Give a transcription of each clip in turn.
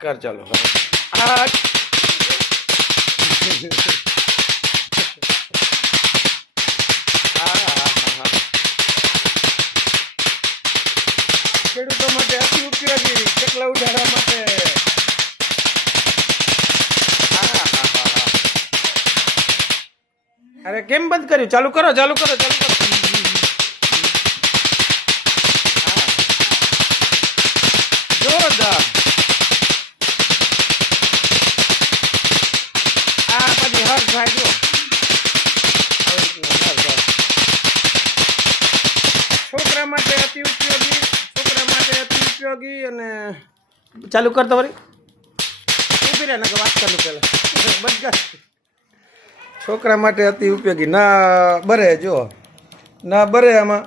કર ચાલો આ આહાહાહા. ખેડૂતો માટે અતિ ઉપયોગી ચકલા ઉડાડવા માટે આહાહાહા. અરે કેમ બંધ કર્યું ચાલુ કરો ચાલુ કરો ચાલુ કરો આવી રીતના છોકરા માટે અતિ ઉપયોગી છોકરા માટે અતિ ઉપયોગી અને ચાલુ કરતો વળી. ઊભી રહે ને વાત ચાલુ પેલા બંધ કર છોકરા માટે અતિ ઉપયોગી. ના બરે જો. ના બરે આમાં.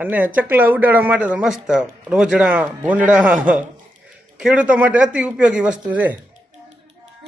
અને ચકલા ઉડાડવા માટે તો મસ્ત રોજડા ભૂંડડા ખેડૂતો માટે અતિ ઉપયોગી વસ્તુ છે.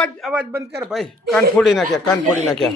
અવાજ અવાજ બંધ કર ભાઈ. કાન ફોડી નાખ્યા કાન ફોડી નાખ્યા.